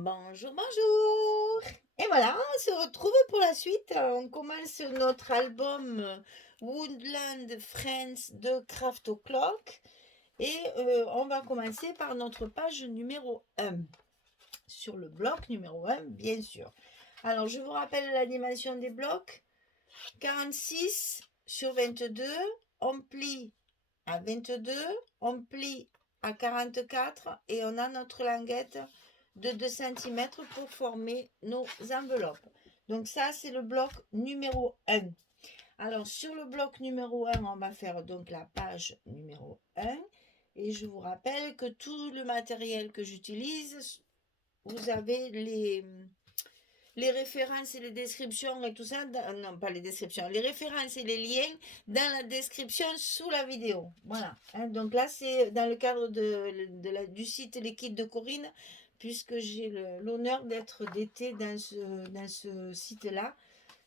Bonjour, bonjour. Et voilà, on se retrouve pour la suite. On commence notre album Woodland Friends de Craft O'Clock. Et on va commencer par notre page numéro 1. Sur le bloc numéro 1, bien sûr. Alors, je vous rappelle la dimension des blocs. 46 sur 22. On plie à 22. On plie à 44. Et on a notre languette de 2 cm pour former nos enveloppes. Donc ça, c'est le bloc numéro 1. Alors, sur le bloc numéro 1, on va faire donc la page numéro 1. Et je vous rappelle que tout le matériel que j'utilise, vous avez les références et les descriptions et tout ça, non pas les descriptions, les références et les liens dans la description sous la vidéo. Voilà. Donc là, c'est dans le cadre du site Les Kits de Corinne, puisque j'ai l'honneur d'être d'été dans ce site-là.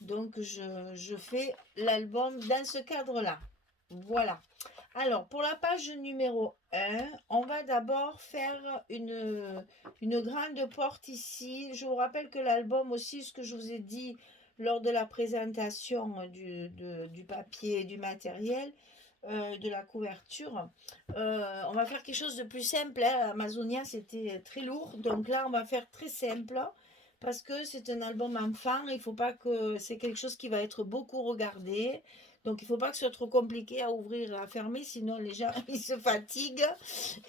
Donc, je fais l'album dans ce cadre-là. Voilà. Alors, pour la page numéro 1, on va d'abord faire une grande porte ici. Je vous rappelle que l'album aussi, ce que je vous ai dit lors de la présentation du papier et du matériel, de la couverture, on va faire quelque chose de plus simple. Amazonia, c'était très lourd. Donc là, on va faire très simple parce que c'est un album enfant. Il faut pas que c'est quelque chose qui va être beaucoup regardé. Donc, il ne faut pas que ce soit trop compliqué à ouvrir et à fermer, sinon les gens, ils se fatiguent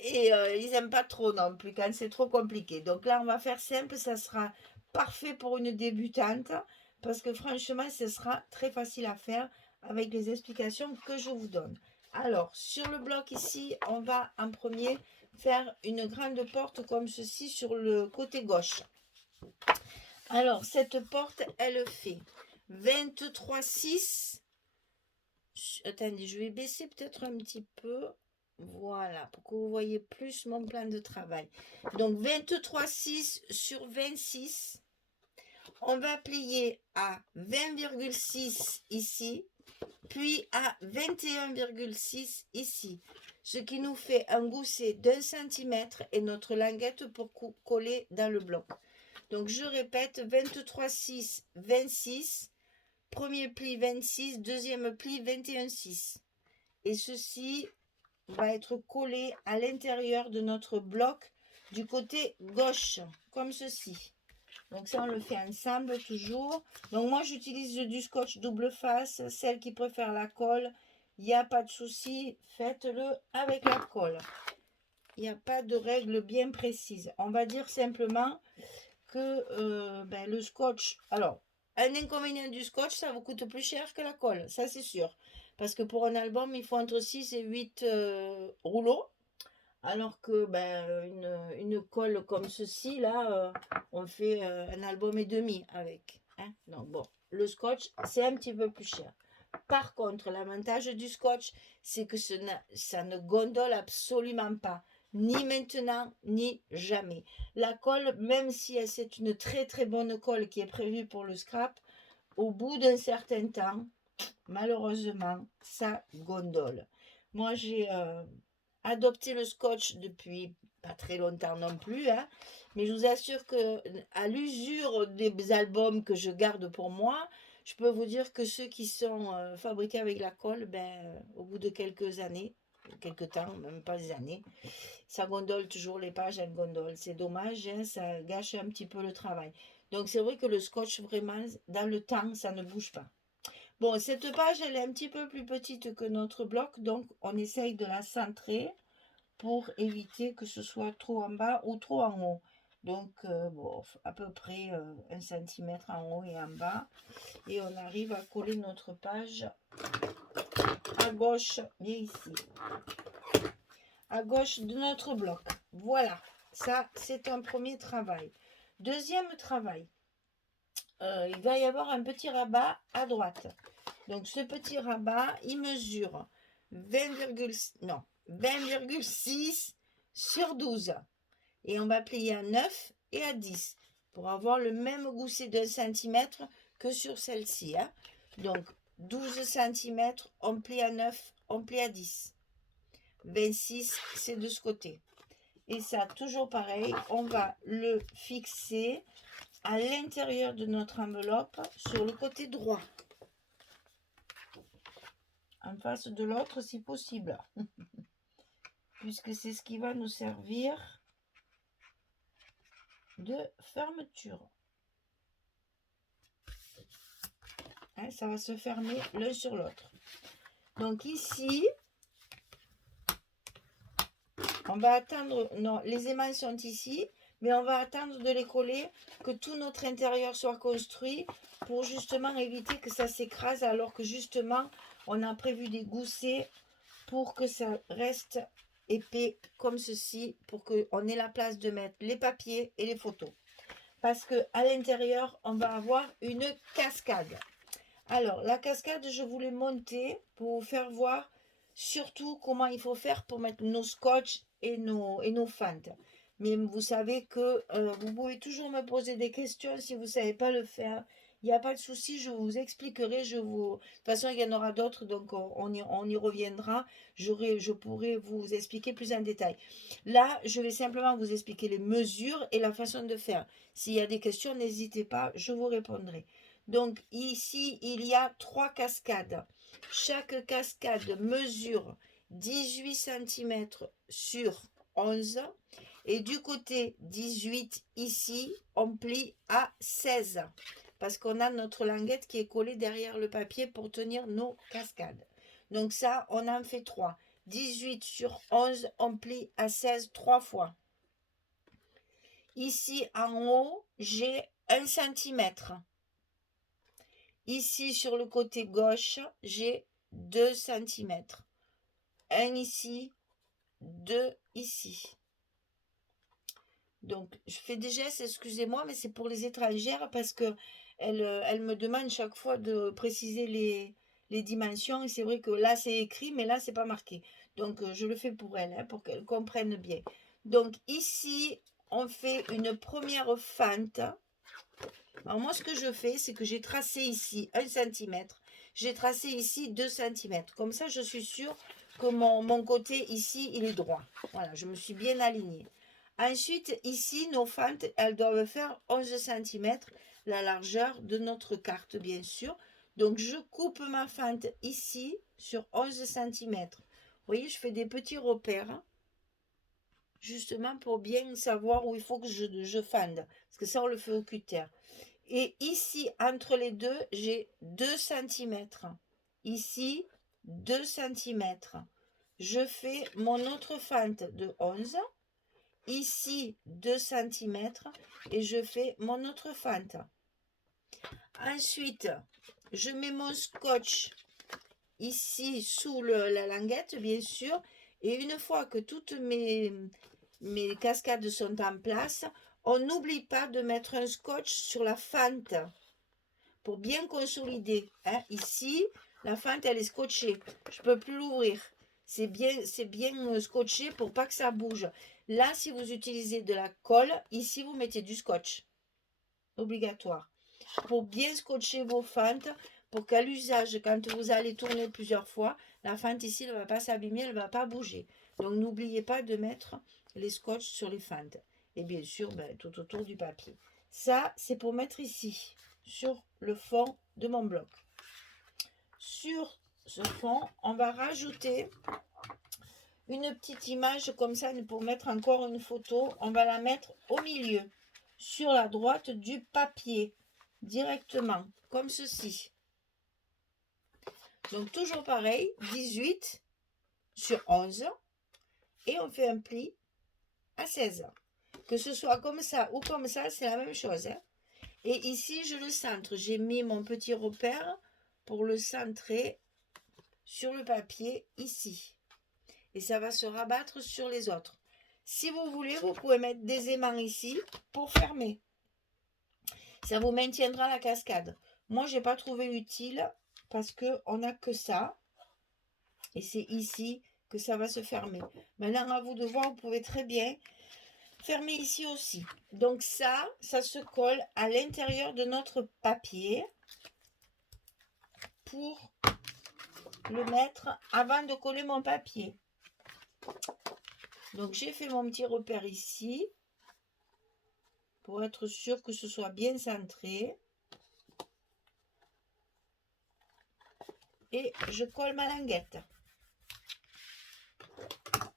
et ils n'aiment pas trop non plus quand c'est trop compliqué. Donc là, on va faire simple, ça sera parfait pour une débutante parce que franchement, ce sera très facile à faire avec les explications que je vous donne. Alors, sur le bloc ici, on va en premier faire une grande porte comme ceci sur le côté gauche. Alors, cette porte, elle fait 23,6. Attendez, je vais baisser peut-être un petit peu. Voilà, pour que vous voyez plus mon plan de travail. Donc, 23,6 sur 26. On va plier à 20,6 ici, puis à 21,6 ici. Ce qui nous fait un gousset d'1 cm et notre languette pour coller dans le bloc. Donc, je répète, 23,6, 26. Premier pli 26, deuxième pli 21,6. Et ceci va être collé à l'intérieur de notre bloc du côté gauche, comme ceci. Donc ça, on le fait ensemble toujours. Donc moi, j'utilise du scotch double face. Celle qui préfère la colle, il n'y a pas de souci, faites-le avec la colle. Il n'y a pas de règle bien précise. On va dire simplement que le scotch... Alors, un inconvénient du scotch, ça vous coûte plus cher que la colle, ça c'est sûr. Parce que pour un album, il faut entre 6 et 8 rouleaux. Alors que une colle comme ceci, là, on fait un album et demi avec. Donc bon, le scotch, c'est un petit peu plus cher. Par contre, l'avantage du scotch, c'est que ça ne gondole absolument pas. Ni maintenant, ni jamais. La colle, même si c'est une très très bonne colle qui est prévue pour le scrap, au bout d'un certain temps, malheureusement, ça gondole. Moi, j'ai adopté le scotch depuis pas très longtemps non plus, mais je vous assure que à l'usure des albums que je garde pour moi, je peux vous dire que ceux qui sont fabriqués avec la colle, au bout de quelques années, quelques temps, même pas des années, ça gondole toujours, les pages, elles gondolent. C'est dommage, ça gâche un petit peu le travail. Donc c'est vrai que le scotch, vraiment, dans le temps, ça ne bouge pas. Bon, cette page, elle est un petit peu plus petite que notre bloc, donc on essaye de la centrer pour éviter que ce soit trop en bas ou trop en haut. Donc, bon, à peu près 1 cm en haut et en bas. Et on arrive à coller notre page à gauche, bien ici, à gauche de notre bloc. Voilà, ça c'est un premier travail. Deuxième travail, il va y avoir un petit rabat à droite. Donc ce petit rabat, il mesure 20,6 sur 12. Et on va plier à 9 et à 10 pour avoir le même gousset de 1 cm que sur celle-ci. Donc 12 cm, on plie à 9, on plie à 10. 26, c'est de ce côté. Et ça, toujours pareil, on va le fixer à l'intérieur de notre enveloppe sur le côté droit. En face de l'autre si possible. Puisque c'est ce qui va nous servir de fermeture. Hein, ça va se fermer l'un sur l'autre. Donc ici, on va attendre, non, les aimants sont ici, mais on va attendre de les coller, que tout notre intérieur soit construit pour justement éviter que ça s'écrase, alors que justement, on a prévu des goussets pour que ça reste épais comme ceci, pour qu'on ait la place de mettre les papiers et les photos. Parce que à l'intérieur, on va avoir une cascade. Alors, la cascade, je voulais monter pour vous faire voir surtout comment il faut faire pour mettre nos scotch et nos fentes. Mais vous savez que vous pouvez toujours me poser des questions si vous ne savez pas le faire. Il n'y a pas de souci, je vous expliquerai. De toute façon, il y en aura d'autres, donc on y reviendra. Je pourrai vous expliquer plus en détail. Là, je vais simplement vous expliquer les mesures et la façon de faire. S'il y a des questions, n'hésitez pas, je vous répondrai. Donc ici, il y a 3 cascades. Chaque cascade mesure 18 cm sur 11. Et du côté 18, ici, on plie à 16. Parce qu'on a notre languette qui est collée derrière le papier pour tenir nos cascades. Donc ça, on en fait 3. 18 sur 11, on plie à 16 3 fois. Ici, en haut, j'ai 1 cm. Ici, sur le côté gauche, j'ai 2 cm. Un ici, 2 ici. Donc, je fais des gestes, excusez-moi, mais c'est pour les étrangères parce que elles me demandent chaque fois de préciser les dimensions. Et c'est vrai que là, c'est écrit, mais là, c'est pas marqué. Donc, je le fais pour elles, hein, pour qu'elles comprennent bien. Donc, ici, on fait une première fente. Alors moi, ce que je fais, c'est que j'ai tracé ici 1 cm. J'ai tracé ici 2 cm. Comme ça, je suis sûre que mon côté ici, il est droit. Voilà, je me suis bien alignée. Ensuite, ici, nos fentes, elles doivent faire 11 cm, la largeur de notre carte, bien sûr. Donc, je coupe ma fente ici sur 11 cm. Vous voyez, je fais des petits repères, justement pour bien savoir où il faut que je fende. Parce que ça, on le fait au cutter. Et ici, entre les deux, j'ai 2 cm. Ici, 2 cm. Je fais mon autre fente de 11. Ici, 2 cm. Et je fais mon autre fente. Ensuite, je mets mon scotch ici sous la languette, bien sûr. Et une fois que toutes mes cascades sont en place, on n'oublie pas de mettre un scotch sur la fente pour bien consolider. Hein. Ici, la fente, elle est scotchée. Je ne peux plus l'ouvrir. C'est bien scotché pour pas que ça bouge. Là, si vous utilisez de la colle, ici, vous mettez du scotch. Obligatoire. Pour bien scotcher vos fentes, pour qu'à l'usage, quand vous allez tourner plusieurs fois, la fente ici ne va pas s'abîmer, elle ne va pas bouger. Donc, n'oubliez pas de mettre les scotch sur les fentes. Et bien sûr, tout autour du papier. Ça, c'est pour mettre ici, sur le fond de mon bloc. Sur ce fond, on va rajouter une petite image comme ça pour mettre encore une photo. On va la mettre au milieu, sur la droite du papier, directement, comme ceci. Donc toujours pareil, 18 sur 11 et on fait un pli à 16. Que ce soit comme ça ou comme ça, c'est la même chose. Hein. Et ici, je le centre. J'ai mis mon petit repère pour le centrer sur le papier ici. Et ça va se rabattre sur les autres. Si vous voulez, vous pouvez mettre des aimants ici pour fermer. Ça vous maintiendra la cascade. Moi, je n'ai pas trouvé utile parce qu'on n'a que ça. Et c'est ici que ça va se fermer. Maintenant, à vous de voir, vous pouvez très bien fermer ici aussi. Donc ça se colle à l'intérieur de notre papier pour le mettre avant de coller mon papier. Donc j'ai fait mon petit repère ici pour être sûr que ce soit bien centré. Et je colle ma languette.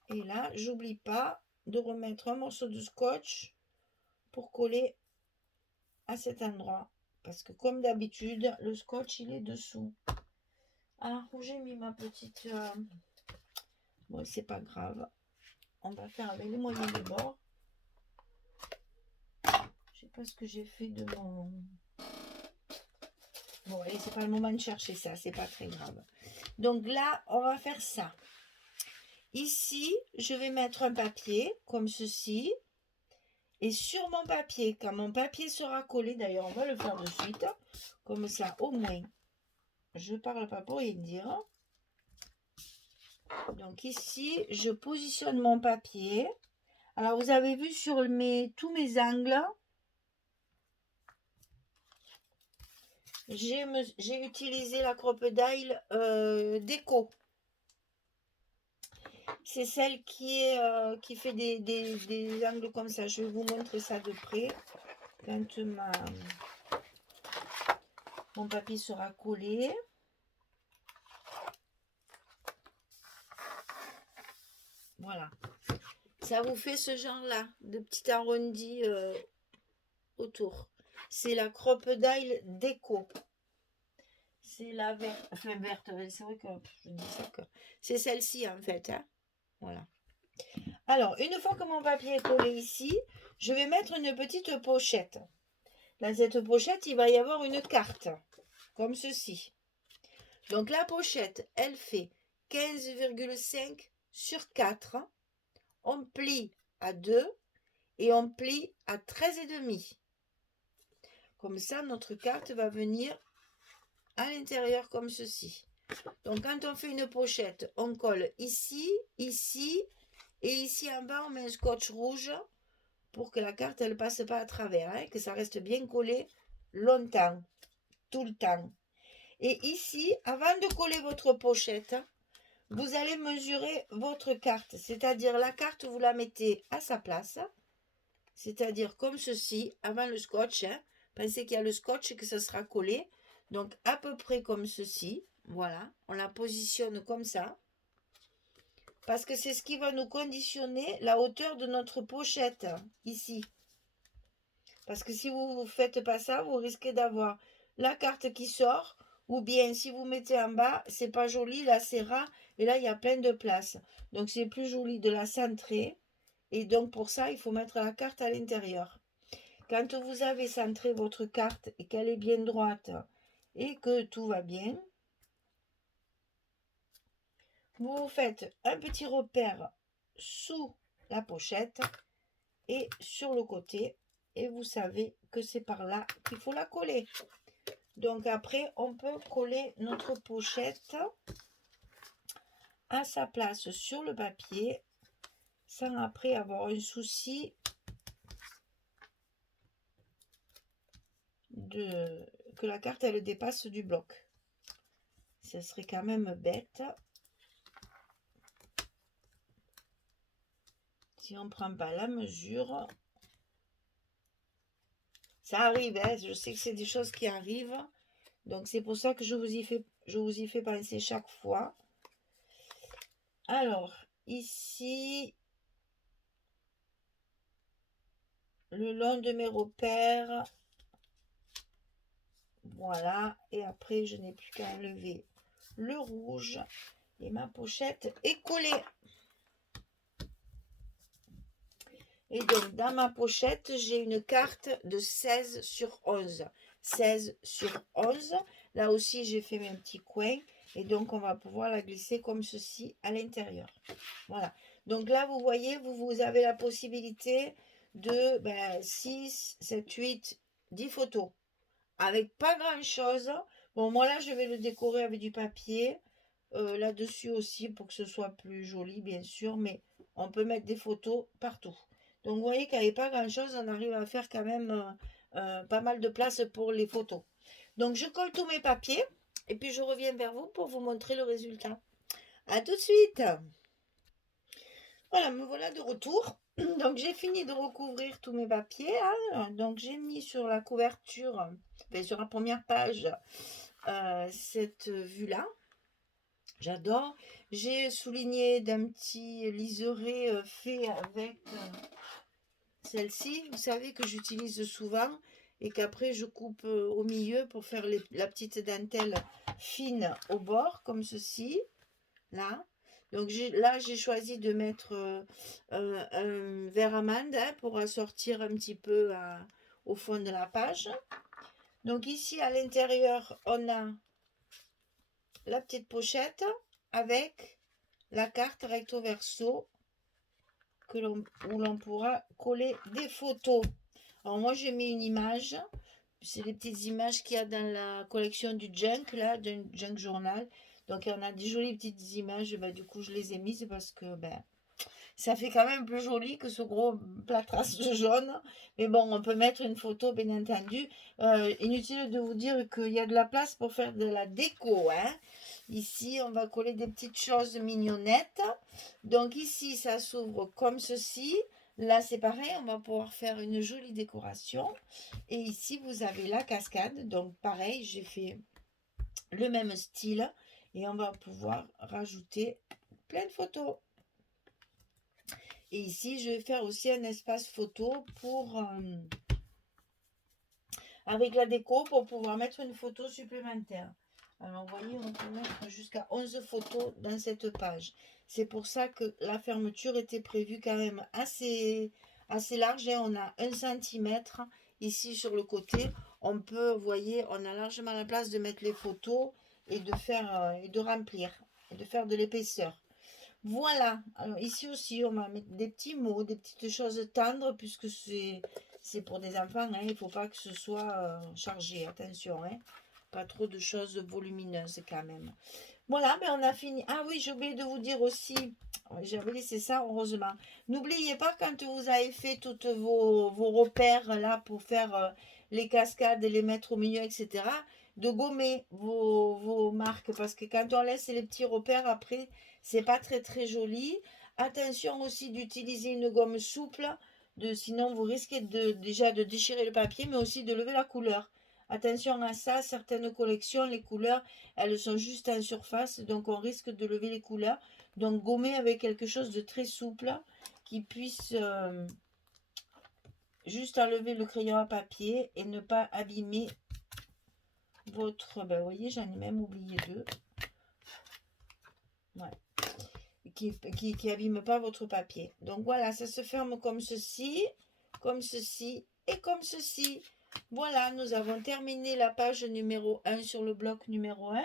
Et là, j'oublie pas de remettre un morceau de scotch pour coller à cet endroit. Parce que comme d'habitude, le scotch, il est dessous. Ah, où j'ai mis ma petite... Bon, c'est pas grave. On va faire avec les moyens de bord. Je sais pas ce que j'ai fait de mon... Bon, allez, c'est pas le moment de chercher ça. C'est pas très grave. Donc là, on va faire ça. Ici, je vais mettre un papier comme ceci. Et sur mon papier, quand mon papier sera collé, d'ailleurs on va le faire de suite, comme ça au moins, je ne parle pas pour rien dire. Donc ici, je positionne mon papier. Alors vous avez vu sur tous mes angles, j'ai utilisé la crocodile déco. C'est celle qui fait des angles comme ça. Je vais vous montrer ça de près. Quand mon papier sera collé. Voilà. Ça vous fait ce genre-là, de petits arrondis autour. C'est la crocodile déco. C'est la verte. Enfin, verte, c'est vrai que je dis ça que... C'est celle-ci, en fait. Hein. Voilà. Alors, une fois que mon papier est collé ici, je vais mettre une petite pochette. Dans cette pochette, il va y avoir une carte, comme ceci. Donc, la pochette, elle fait 15,5 sur 4. On plie à 2 et on plie à 13,5. Comme ça, notre carte va venir à l'intérieur comme ceci. Donc, quand on fait une pochette, on colle ici, ici et ici en bas, on met un scotch rouge pour que la carte, elle ne passe pas à travers, hein, que ça reste bien collé longtemps, tout le temps. Et ici, avant de coller votre pochette, vous allez mesurer votre carte, c'est-à-dire la carte, vous la mettez à sa place, c'est-à-dire comme ceci, avant le scotch. Hein. Pensez qu'il y a le scotch et que ça sera collé. Donc, à peu près comme ceci. Voilà, on la positionne comme ça. Parce que c'est ce qui va nous conditionner la hauteur de notre pochette, ici. Parce que si vous ne faites pas ça, vous risquez d'avoir la carte qui sort. Ou bien, si vous mettez en bas, c'est pas joli, là c'est ras. Et là, il y a plein de place. Donc, c'est plus joli de la centrer. Et donc, pour ça, il faut mettre la carte à l'intérieur. Quand vous avez centré votre carte et qu'elle est bien droite et que tout va bien, vous faites un petit repère sous la pochette et sur le côté et vous savez que c'est par là qu'il faut la coller. Donc après, on peut coller notre pochette à sa place sur le papier sans après avoir un souci que la carte elle dépasse du bloc. Ce serait quand même bête si on ne prend pas la mesure. Ça arrive, hein, je sais que c'est des choses qui arrivent. Donc c'est pour ça que je vous y fais penser chaque fois. Alors, ici, le long de mes repères. Voilà, et après je n'ai plus qu'à enlever le rouge et ma pochette est collée. Et donc dans ma pochette, j'ai une carte de 16 sur 11. 16 sur 11. Là aussi, j'ai fait mes petits coins. Et donc, on va pouvoir la glisser comme ceci à l'intérieur. Voilà. Donc là, vous voyez, vous avez la possibilité de 6, 7, 8, 10 photos. Avec pas grand-chose. Bon, moi là, je vais le décorer avec du papier. Là-dessus aussi, pour que ce soit plus joli, bien sûr. Mais on peut mettre des photos partout. Donc, vous voyez qu'avec pas grand-chose, on arrive à faire quand même pas mal de place pour les photos. Donc, je colle tous mes papiers. Et puis, je reviens vers vous pour vous montrer le résultat. À tout de suite! Voilà, me voilà de retour. Donc j'ai fini de recouvrir tous mes papiers, hein. Donc j'ai mis sur la couverture, enfin, sur la première page, cette vue-là. J'adore. J'ai souligné d'un petit liseré fait avec celle-ci. Vous savez que j'utilise souvent et qu'après je coupe au milieu pour faire la petite dentelle fine au bord, comme ceci. Là. Donc là, j'ai choisi de mettre un vert amande, hein, pour assortir un petit peu au fond de la page. Donc ici, à l'intérieur, on a la petite pochette avec la carte recto verso où l'on pourra coller des photos. Alors moi, j'ai mis une image. C'est les petites images qu'il y a dans la collection du Junk, là, du Junk Journal. Donc, on a des jolies petites images. Ben, du coup, je les ai mises parce que ça fait quand même plus joli que ce gros plâtrasse jaune. Mais bon, on peut mettre une photo, bien entendu. Inutile de vous dire qu'il y a de la place pour faire de la déco, hein. Ici, on va coller des petites choses mignonnettes. Donc ici, ça s'ouvre comme ceci. Là, c'est pareil, on va pouvoir faire une jolie décoration. Et ici, vous avez la cascade. Donc pareil, j'ai fait le même style. Et on va pouvoir rajouter plein de photos. Et ici, je vais faire aussi un espace photo pour avec la déco pour pouvoir mettre une photo supplémentaire. Alors, vous voyez, on peut mettre jusqu'à 11 photos dans cette page. C'est pour ça que la fermeture était prévue quand même assez large. Et on a 1 centimètre ici sur le côté. On peut, vous voyez, on a largement la place de mettre les photos et de faire et de remplir et de faire de l'épaisseur. Voilà, alors ici aussi, on va mettre des petits mots, des petites choses tendres, puisque c'est pour des enfants, hein, il ne faut pas que ce soit chargé, attention, hein, pas trop de choses volumineuses quand même. Voilà, mais on a fini. Ah oui, j'ai oublié de vous dire aussi, j'avais laissé ça, heureusement. N'oubliez pas, quand vous avez fait toutes vos repères là pour faire les cascades, les mettre au milieu, etc., de gommer vos marques, parce que quand on laisse les petits repères après, c'est pas très très joli. Attention aussi d'utiliser une gomme souple, sinon vous risquez déjà de déchirer le papier, mais aussi de lever la couleur. Attention à ça, certaines collections, les couleurs, elles sont juste en surface, donc on risque de lever les couleurs. Donc gommer avec quelque chose de très souple qui puisse juste enlever le crayon à papier et ne pas abîmer votre... Ben, vous voyez, j'en ai même oublié deux. Ouais. Qui abîme pas votre papier. Donc voilà, ça se ferme comme ceci et comme ceci. Voilà, nous avons terminé la page numéro 1 sur le bloc numéro 1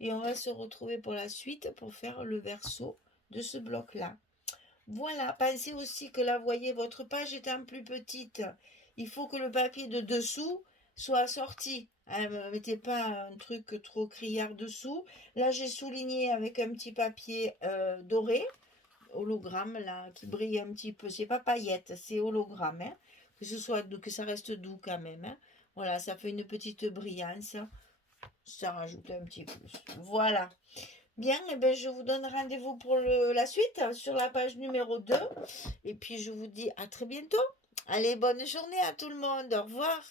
et on va se retrouver pour la suite pour faire le verso de ce bloc-là. Voilà, pensez aussi que là, vous voyez, votre page étant plus petite, il faut que le papier de dessous soit sorti. Ne mettez pas un truc trop criard dessous. Là, j'ai souligné avec un petit papier doré, hologramme, là, qui brille un petit peu. C'est pas paillette, c'est hologramme, hein. Que ça reste doux quand même, hein. Voilà, ça fait une petite brillance. Ça rajoute un petit plus. Voilà. Bien, et ben, je vous donne rendez-vous pour la suite sur la page numéro 2. Et puis, je vous dis à très bientôt. Allez, bonne journée à tout le monde. Au revoir.